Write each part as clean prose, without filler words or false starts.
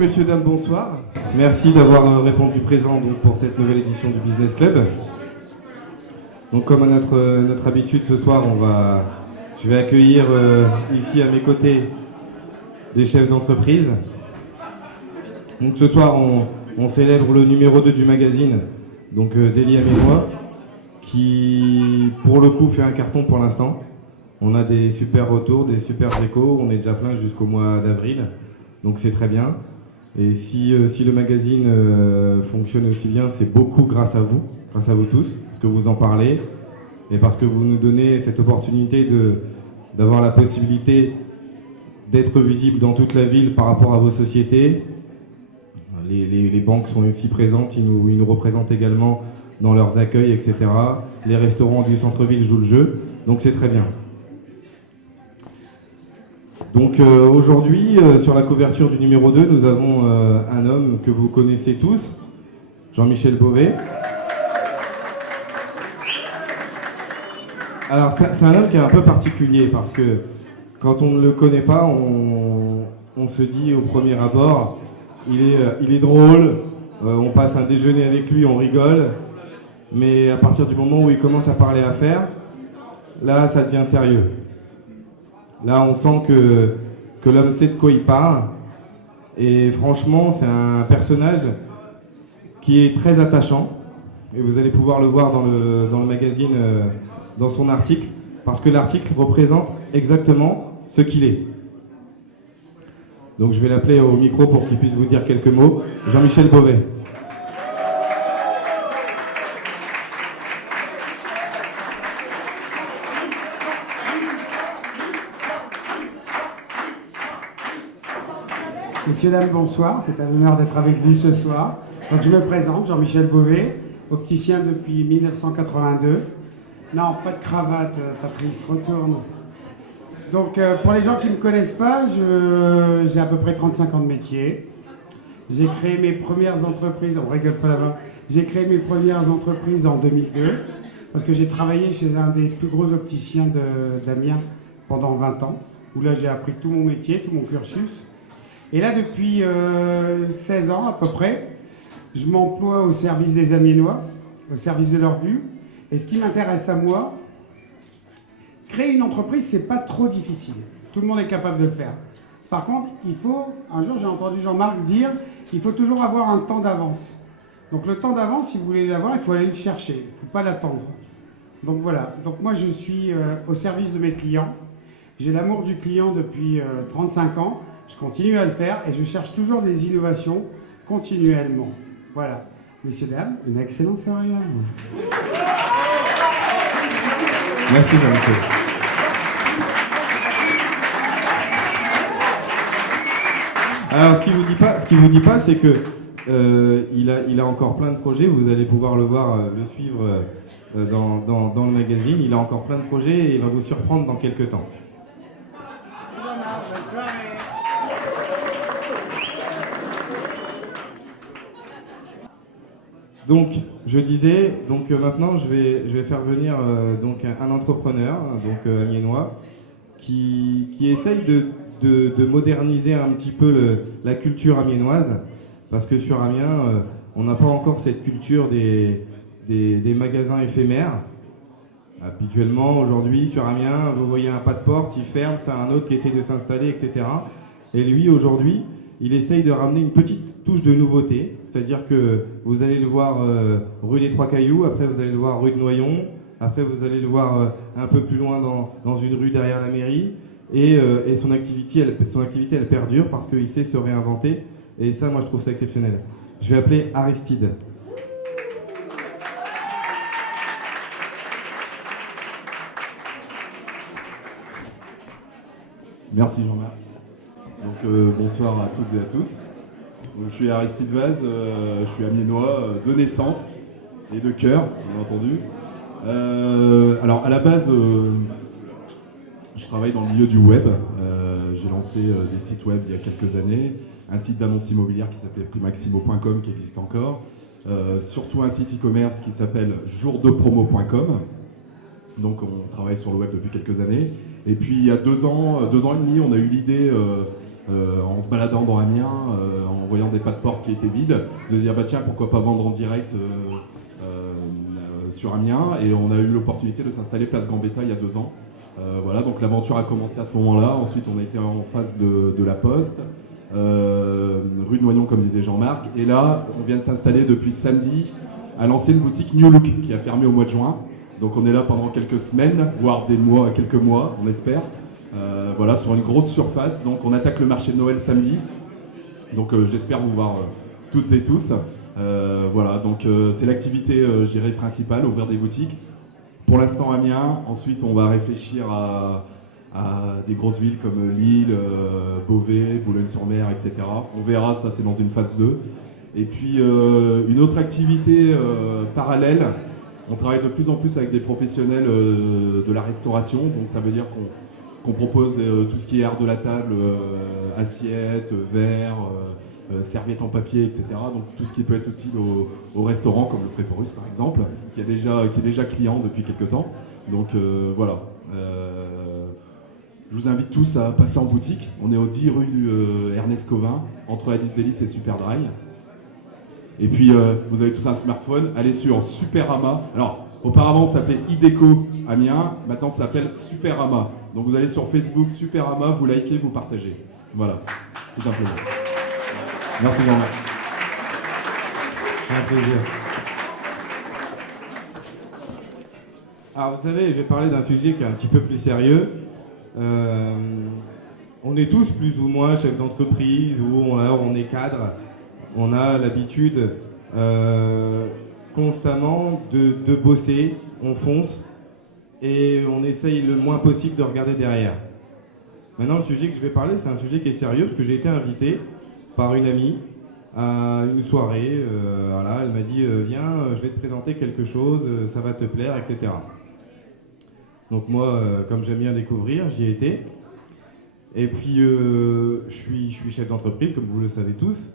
Messieurs, dames, bonsoir. Merci d'avoir répondu présent donc, pour cette nouvelle édition du Business Club. Donc, comme à notre habitude ce soir, je vais accueillir ici à mes côtés des chefs d'entreprise. Donc ce soir, on célèbre le numéro 2 du magazine, donc Daily Amiénois, qui pour le coup fait un carton pour l'instant. On a des super retours, des super échos, on est déjà plein jusqu'au mois d'avril, donc c'est très bien. Et si le magazine fonctionne aussi bien, c'est beaucoup grâce à vous tous, parce que vous en parlez, et parce que vous nous donnez cette opportunité d'avoir la possibilité d'être visible dans toute la ville par rapport à vos sociétés. Les banques sont aussi présentes, ils nous représentent également dans leurs accueils, etc. Les restaurants du centre-ville jouent le jeu, donc c'est très bien. Donc aujourd'hui, sur la couverture du numéro 2, nous avons un homme que vous connaissez tous, Jean-Michel Beauvais. Alors c'est un homme qui est un peu particulier parce que quand on ne le connaît pas, on se dit au premier abord, il est drôle, on passe un déjeuner avec lui, on rigole, mais à partir du moment où il commence à parler affaires, là ça devient sérieux. Là, on sent que l'homme sait de quoi il parle. Et franchement, c'est un personnage qui est très attachant. Et vous allez pouvoir le voir dans le magazine, dans son article, parce que l'article représente exactement ce qu'il est. Donc je vais l'appeler au micro pour qu'il puisse vous dire quelques mots. Jean-Michel Beauvais. Messieurs, dames, bonsoir. C'est un honneur d'être avec vous ce soir. Donc, je me présente, Jean-Michel Beauvais, opticien depuis 1982. Non, pas de cravate, Patrice, retourne. Donc, pour les gens qui ne me connaissent pas, j'ai à peu près 35 ans de métier. J'ai créé mes premières entreprises, on rigole pas là-bas, j'ai créé mes premières entreprises en 2002, parce que j'ai travaillé chez un des plus gros opticiens d'Amiens pendant 20 ans, où là, j'ai appris tout mon métier, tout mon cursus. Et là, depuis 16 ans à peu près, je m'emploie au service des Amiénois, au service de leur vue. Et ce qui m'intéresse à moi, créer une entreprise, c'est pas trop difficile. Tout le monde est capable de le faire. Par contre, un jour j'ai entendu Jean-Marc dire, il faut toujours avoir un temps d'avance. Donc le temps d'avance, si vous voulez l'avoir, il faut aller le chercher, il ne faut pas l'attendre. Donc voilà, donc moi je suis au service de mes clients. J'ai l'amour du client depuis 35 ans. Je continue à le faire et je cherche toujours des innovations continuellement. Voilà. Messieurs, dames, une excellente soirée. Merci Jean-Michel. Alors ce qu'il vous dit pas, c'est que il a encore plein de projets. Vous allez pouvoir le voir, le suivre dans le magazine. Il a encore plein de projets et il va vous surprendre dans quelques temps. Bonne soirée. Donc, je disais, maintenant je vais faire venir un entrepreneur, amiénois, qui essaye de moderniser un petit peu la culture amiénoise, parce que sur Amiens, on n'a pas encore cette culture des magasins éphémères. Habituellement, aujourd'hui, sur Amiens, vous voyez un pas de porte, il ferme, c'est un autre qui essaye de s'installer, etc. Et lui, aujourd'hui, il essaye de ramener une petite touche de nouveauté, c'est-à-dire que vous allez le voir rue des Trois Cailloux, après vous allez le voir rue de Noyon, après vous allez le voir un peu plus loin dans une rue derrière la mairie, et son activité elle perdure parce qu'il sait se réinventer, et ça moi je trouve ça exceptionnel. Je vais appeler Aristide. Merci Jean-Marc. Donc bonsoir à toutes et à tous. Donc, je suis Aristide Vaz, je suis amiénois de naissance et de cœur, bien entendu. Alors à la base, je travaille dans le milieu du web. J'ai lancé des sites web il y a quelques années, un site d'annonce immobilière qui s'appelait primaximo.com qui existe encore, surtout un site e-commerce qui s'appelle jourdepromo.com. Donc on travaille sur le web depuis quelques années. Et puis il y a 2 ans et demi, on a eu l'idée en se baladant dans Amiens, en voyant des pas de porte qui étaient vides, de se dire bah tiens pourquoi pas vendre en direct sur Amiens, et on a eu l'opportunité de s'installer place Gambetta il y a 2 ans. Voilà, donc l'aventure a commencé à ce moment-là. Ensuite on a été en face de la Poste, rue de Noyon comme disait Jean-Marc, et là on vient de s'installer depuis samedi à l'ancienne boutique New Look qui a fermé au mois de juin. Donc on est là pendant quelques semaines, voire des mois, quelques mois, on espère. Voilà, sur une grosse surface. Donc on attaque le marché de Noël samedi. Donc j'espère vous voir toutes et tous. Voilà, donc c'est l'activité, je dirais, principale, ouvrir des boutiques. Pour l'instant Amiens. Ensuite on va réfléchir à des grosses villes comme Lille, Beauvais, Boulogne-sur-Mer, etc. On verra, ça c'est dans une phase 2. Et puis une autre activité parallèle. On travaille de plus en plus avec des professionnels de la restauration, donc ça veut dire qu'on propose tout ce qui est art de la table, assiettes, verres, serviettes en papier, etc. Donc tout ce qui peut être utile au restaurant, comme le Préporus par exemple, qui est déjà client depuis quelques temps. Donc voilà. Je vous invite tous à passer en boutique. On est au 10 rue Ernest Covin, entre Alice Delis et Superdry. Et puis, vous avez tous un smartphone, allez sur Superama. Alors, auparavant, ça s'appelait Ideco Amiens, maintenant ça s'appelle Superama. Donc, vous allez sur Facebook, Superama, vous likez, vous partagez. Voilà, tout simplement. Merci Jean-Marc. Un plaisir. Alors, vous savez, je vais parler d'un sujet qui est un petit peu plus sérieux. On est tous plus ou moins chefs d'entreprise ou alors on est cadre. On a l'habitude constamment de bosser, on fonce et on essaye le moins possible de regarder derrière. Maintenant, le sujet que je vais parler, c'est un sujet qui est sérieux parce que j'ai été invité par une amie à une soirée. Voilà, elle m'a dit viens, je vais te présenter quelque chose, ça va te plaire, etc. Donc moi, comme j'aime bien découvrir, j'y ai été. Et puis, je suis chef d'entreprise, comme vous le savez tous.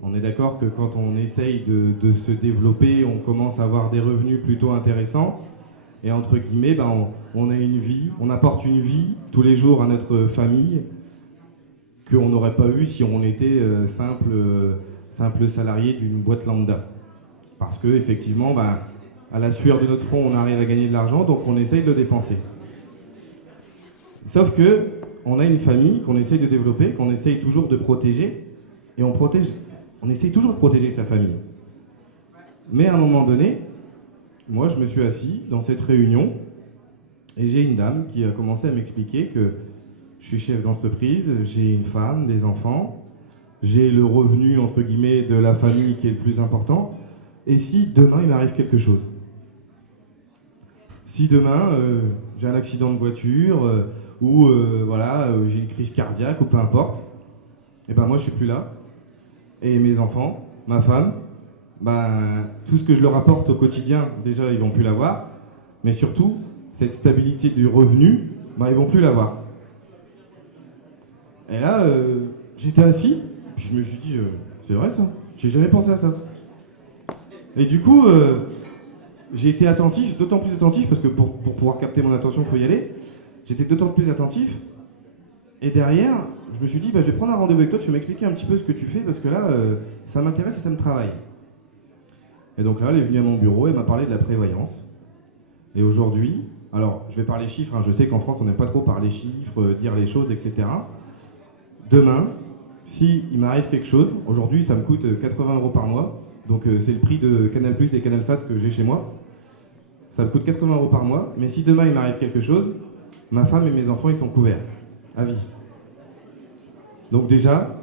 On est d'accord que quand on essaye de se développer, on commence à avoir des revenus plutôt intéressants. Et entre guillemets, ben, on a une vie, on apporte une vie tous les jours à notre famille qu'on n'aurait pas eu si on était simple salarié d'une boîte lambda. Parce que effectivement, ben, à la sueur de notre front, on arrive à gagner de l'argent, donc on essaye de le dépenser. Sauf que on a une famille qu'on essaye de développer, qu'on essaye toujours de protéger, et on essaye toujours de protéger sa famille. Mais à un moment donné, moi je me suis assis dans cette réunion et j'ai une dame qui a commencé à m'expliquer que je suis chef d'entreprise, j'ai une femme, des enfants, j'ai le revenu entre guillemets de la famille qui est le plus important. Et si demain il m'arrive quelque chose? Si demain j'ai un accident de voiture ou voilà, j'ai une crise cardiaque ou peu importe, et ben moi je suis plus là. Et mes enfants, ma femme, ben, tout ce que je leur apporte au quotidien, déjà ils vont plus l'avoir, mais surtout cette stabilité du revenu, ben, ils vont plus l'avoir. Et là, j'étais assis, je me suis dit, c'est vrai ça, j'ai jamais pensé à ça. Et du coup, j'ai été attentif, d'autant plus attentif, parce que pour pouvoir capter mon attention, il faut y aller, j'étais d'autant plus attentif. Et derrière, je me suis dit, bah, je vais prendre un rendez-vous avec toi, tu vas m'expliquer un petit peu ce que tu fais, parce que là, ça m'intéresse et ça me travaille. Et donc là, elle est venue à mon bureau, elle m'a parlé de la prévoyance. Et aujourd'hui, alors, je vais parler chiffres, hein, je sais qu'en France, on n'aime pas trop parler chiffres, dire les choses, etc. Demain, si il m'arrive quelque chose, aujourd'hui, ça me coûte 80 € par mois, donc c'est le prix de Canal+ et CanalSat que j'ai chez moi. Ça me coûte 80 € par mois, mais si demain, il m'arrive quelque chose, ma femme et mes enfants, ils sont couverts. À vie. Donc déjà,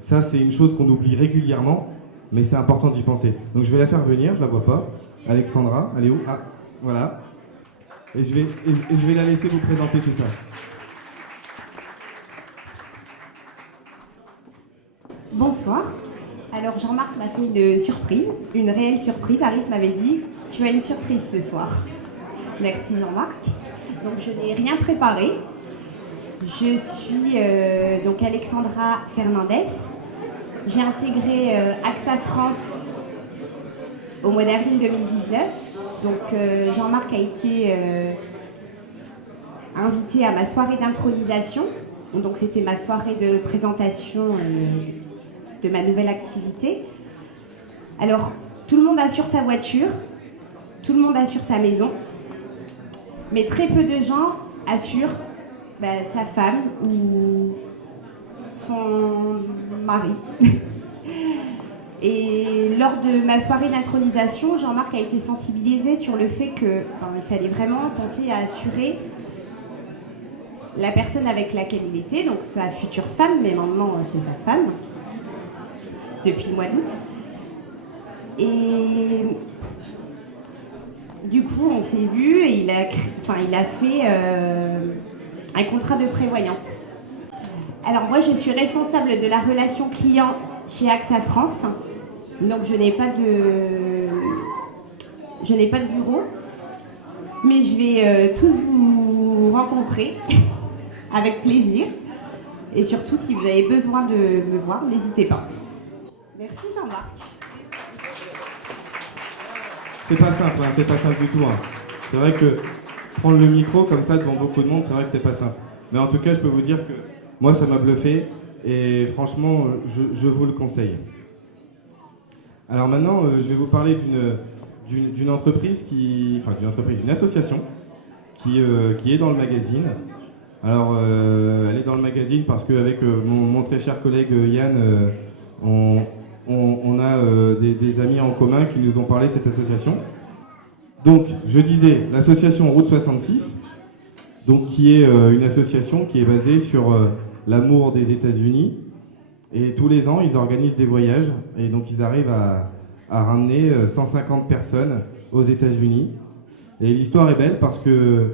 ça c'est une chose qu'on oublie régulièrement, mais c'est important d'y penser. Donc je vais la faire venir, je la vois pas. Alexandra, elle est où? Ah, voilà. Et je vais la laisser vous présenter tout ça. Bonsoir. Alors Jean-Marc m'a fait une surprise, une réelle surprise. Alice m'avait dit, tu as une surprise ce soir. Merci Jean-Marc. Donc je n'ai rien préparé. Je suis donc Alexandra Fernandez. J'ai intégré AXA France au mois d'avril 2019. Donc Jean-Marc a été invité à ma soirée d'intronisation Donc c'était ma soirée de présentation de ma nouvelle activité. Alors, tout le monde assure sa voiture, tout le monde assure sa maison, mais très peu de gens assurent sa femme ou son mari. Et lors de ma soirée d'intronisation, Jean-Marc a été sensibilisé sur le fait qu'il fallait vraiment penser à assurer la personne avec laquelle il était, donc sa future femme, mais maintenant c'est sa femme, depuis le mois d'août. Et du coup, on s'est vu et il a fait un contrat de prévoyance. Alors moi, je suis responsable de la relation client chez AXA France, donc je n'ai pas de bureau, mais je vais tous vous rencontrer avec plaisir. Et surtout, si vous avez besoin de me voir, n'hésitez pas. Merci Jean-Marc. C'est pas simple, hein, c'est pas simple du tout. Hein. C'est vrai que prendre le micro comme ça devant beaucoup de monde, c'est vrai que c'est pas simple. Mais en tout cas, je peux vous dire que moi, ça m'a bluffé et franchement, je vous le conseille. Alors maintenant, je vais vous parler d'une entreprise d'une association qui est dans le magazine. Alors, elle est dans le magazine parce qu'avec mon très cher collègue Yann, on a des amis en commun qui nous ont parlé de cette association. Donc, je disais, l'association Route 66, donc, qui est une association qui est basée sur l'amour des États-Unis. Et tous les ans, ils organisent des voyages. Et donc, ils arrivent à ramener 150 personnes aux États-Unis. Et l'histoire est belle parce que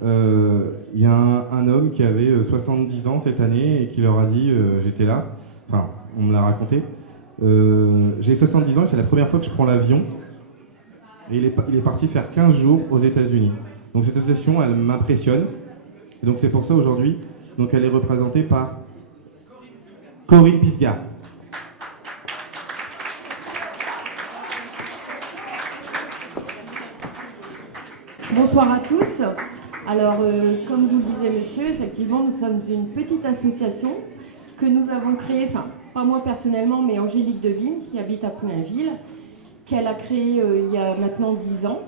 il y a un homme qui avait 70 ans cette année et qui leur a dit, j'étais là, enfin, on me l'a raconté, j'ai 70 ans et c'est la première fois que je prends l'avion. Et il est parti faire 15 jours aux États-Unis. Donc cette association, elle m'impressionne. Et donc c'est pour ça aujourd'hui, donc elle est représentée par Corinne Pisgard. Bonsoir à tous. Alors, comme vous le disait monsieur, effectivement, nous sommes une petite association que nous avons créée, enfin, pas moi personnellement, mais Angélique Devigne, qui habite à Poulainville, qu'elle a créée il y a maintenant 10 ans.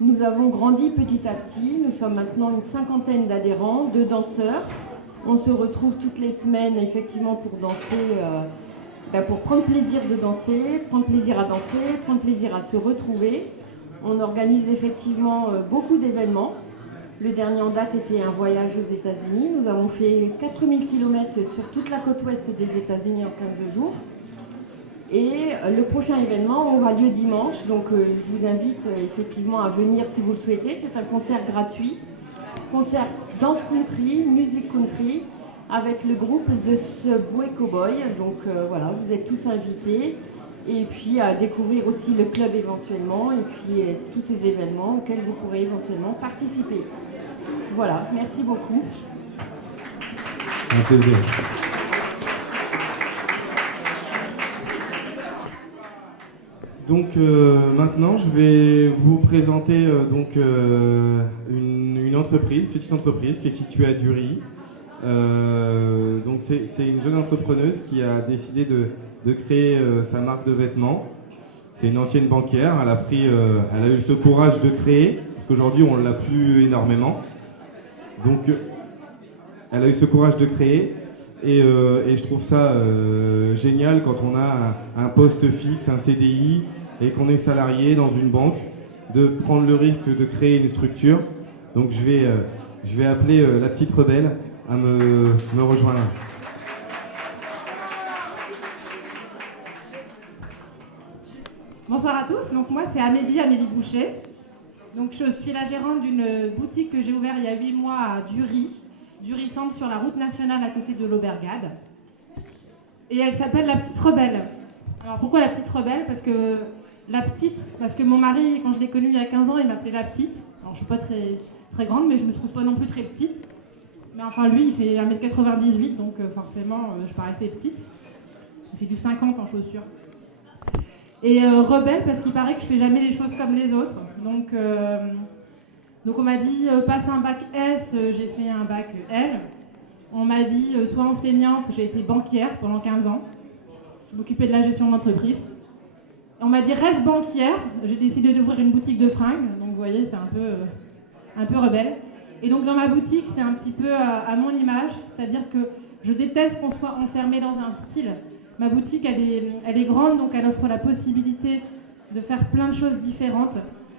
Nous avons grandi petit à petit. Nous sommes maintenant une cinquantaine d'adhérents, de danseurs. On se retrouve toutes les semaines, effectivement, pour danser, pour prendre plaisir de danser, prendre plaisir à danser, prendre plaisir à se retrouver. On organise effectivement beaucoup d'événements. Le dernier en date était un voyage aux États-Unis. Nous avons fait 4000 km sur toute la côte ouest des États-Unis en 15 jours. Et le prochain événement aura lieu dimanche. Donc je vous invite effectivement à venir si vous le souhaitez. C'est un concert gratuit. Concert dance country, musique country, avec le groupe The Subway Cowboy. Donc voilà, vous êtes tous invités. Et puis à découvrir aussi le club éventuellement, et puis tous ces événements auxquels vous pourrez éventuellement participer. Voilà, merci beaucoup. Un plaisir. Donc maintenant, je vais vous présenter une entreprise, une petite entreprise qui est située à Dury. Donc c'est une jeune entrepreneuse qui a décidé de créer sa marque de vêtements. C'est une ancienne banquière, elle a eu ce courage de créer, parce qu'aujourd'hui on ne l'a plus énormément. Donc elle a eu ce courage de créer et je trouve ça génial quand on a un poste fixe, un CDI et qu'on est salarié dans une banque, de prendre le risque de créer une structure. Donc je vais appeler la petite rebelle à me rejoindre. Bonsoir à tous, donc moi c'est Amélie Boucher. Donc je suis la gérante d'une boutique que j'ai ouverte il y a 8 mois à Dury Centre sur la route nationale à côté de l'Aubergade. Et elle s'appelle La Petite Rebelle. Alors pourquoi La Petite Rebelle ? Parce que mon mari, quand je l'ai connu il y a 15 ans, il m'appelait La Petite. Alors je suis pas très, très grande, mais je me trouve pas non plus très petite. Mais enfin lui, il fait 1m98, donc forcément je paraissais petite. Il fait du 50 en chaussures. Et rebelle parce qu'il paraît que je fais jamais les choses comme les autres. Donc on m'a dit passe un bac S, j'ai fait un bac L. On m'a dit sois enseignante, j'ai été banquière pendant 15 ans. Je m'occupais de la gestion d'entreprise. On m'a dit reste banquière, j'ai décidé d'ouvrir une boutique de fringues, donc vous voyez, c'est un peu rebelle. Et donc dans ma boutique, c'est un petit peu à mon image, c'est-à-dire que je déteste qu'on soit enfermé dans un style. Ma boutique, elle est grande, donc elle offre la possibilité de faire plein de choses différentes.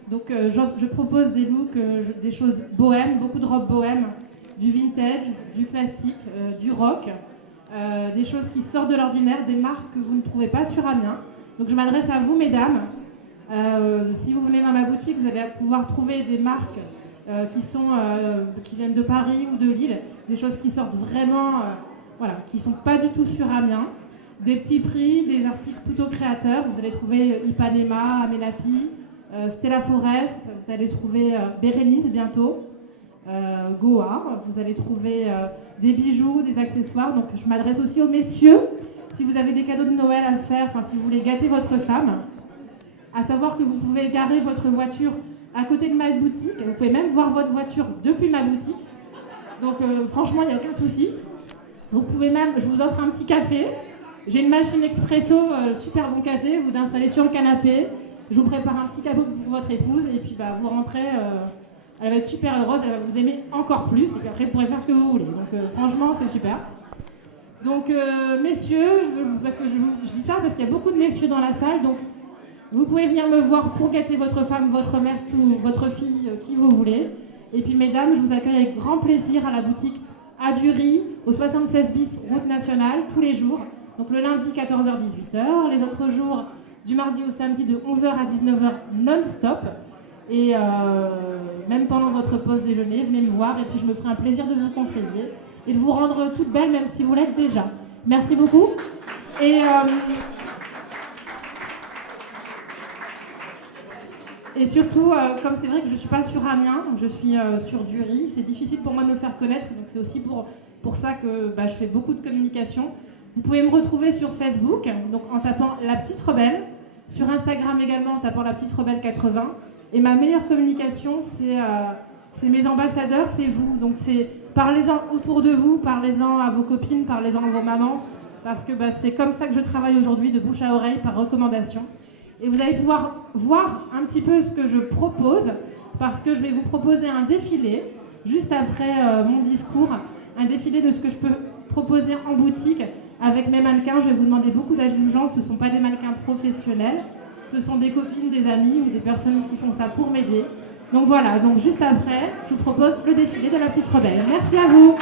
Donc je propose des looks, des choses bohèmes, beaucoup de robes bohèmes, du vintage, du classique, du rock, des choses qui sortent de l'ordinaire, des marques que vous ne trouvez pas sur Amiens. Donc je m'adresse à vous, mesdames. Si vous venez dans ma boutique, vous allez pouvoir trouver des marques qui viennent de Paris ou de Lille, des choses qui sortent vraiment, qui ne sont pas du tout sur Amiens. Des petits prix, des articles plutôt créateurs. Vous allez trouver Ipanema, Amenapi, Stella Forest, vous allez trouver Bérénice bientôt, Goa, vous allez trouver des bijoux, des accessoires. Donc je m'adresse aussi aux messieurs. Si vous avez des cadeaux de Noël à faire, si vous voulez gâter votre femme, à savoir que vous pouvez garer votre voiture à côté de ma boutique. Vous pouvez même voir votre voiture depuis ma boutique. Donc franchement, il n'y a aucun souci. Vous pouvez même, je vous offre un petit café. J'ai une machine expresso, super bon café. Vous installez sur le canapé. Je vous prépare un petit cadeau pour votre épouse. Et puis vous rentrez, elle va être super heureuse, elle va vous aimer encore plus. Et puis après, vous pourrez faire ce que vous voulez. Donc franchement, c'est super. Donc messieurs, je dis ça parce qu'il y a beaucoup de messieurs dans la salle. Donc vous pouvez venir me voir pour gâter votre femme, votre mère, votre fille, qui vous voulez. Et puis mesdames, je vous accueille avec grand plaisir à la boutique à Dury, au 76 bis, route nationale, tous les jours. Donc le lundi 14h-18h, les autres jours du mardi au samedi de 11h à 19h non-stop. Et même pendant votre pause déjeuner, venez me voir et puis je me ferai un plaisir de vous conseiller et de vous rendre toute belle même si vous l'êtes déjà. Merci beaucoup. Et surtout, comme c'est vrai que je ne suis pas sur Amiens, je suis sur Dury, c'est difficile pour moi de me faire connaître, donc c'est aussi pour ça que je fais beaucoup de communication. Vous pouvez me retrouver sur Facebook, donc en tapant La Petite Rebelle, sur Instagram également en tapant La Petite Rebelle 80. Et ma meilleure communication, c'est mes ambassadeurs, c'est vous. Donc parlez-en autour de vous, parlez-en à vos copines, parlez-en à vos mamans, parce que c'est comme ça que je travaille aujourd'hui, de bouche à oreille, par recommandation. Et vous allez pouvoir voir un petit peu ce que je propose, parce que je vais vous proposer un défilé, juste après mon discours, un défilé de ce que je peux proposer en boutique avec mes mannequins. Je vais vous demander beaucoup d'indulgence, ce ne sont pas des mannequins professionnels, ce sont des copines, des amis ou des personnes qui font ça pour m'aider. Donc voilà, donc juste après, je vous propose le défilé de La Petite Rebelle. Merci à vous.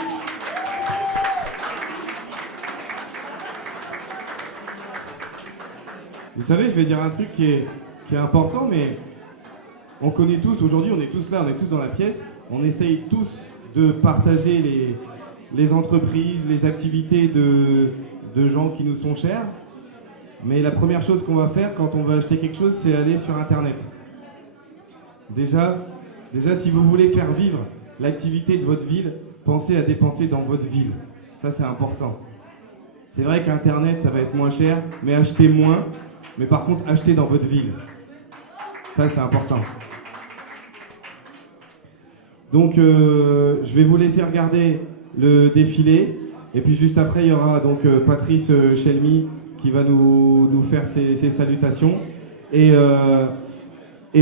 Vous savez, je vais dire un truc qui est important, mais on connaît tous, aujourd'hui on est tous là, on est tous dans la pièce, on essaye tous de partager les entreprises, les activités de gens qui nous sont chers. Mais la première chose qu'on va faire quand on va acheter quelque chose, c'est aller sur Internet. Déjà, si vous voulez faire vivre l'activité de votre ville, pensez à dépenser dans votre ville. Ça, c'est important. C'est vrai qu'Internet, ça va être moins cher, mais achetez moins. Mais par contre, achetez dans votre ville. Ça, c'est important. Donc, je vais vous laisser regarder le défilé. Et puis juste après, il y aura donc Patrice Chelmy qui va nous faire ses salutations. Et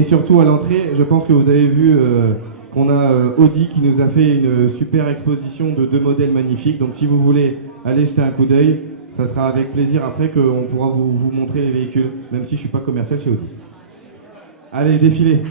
surtout à l'entrée, je pense que vous avez vu qu'on a Audi qui nous a fait une super exposition de 2 modèles magnifiques. Donc si vous voulez aller jeter un coup d'œil, ça sera avec plaisir après qu'on pourra vous montrer les véhicules, même si je ne suis pas commercial chez Audi. Allez, défilé.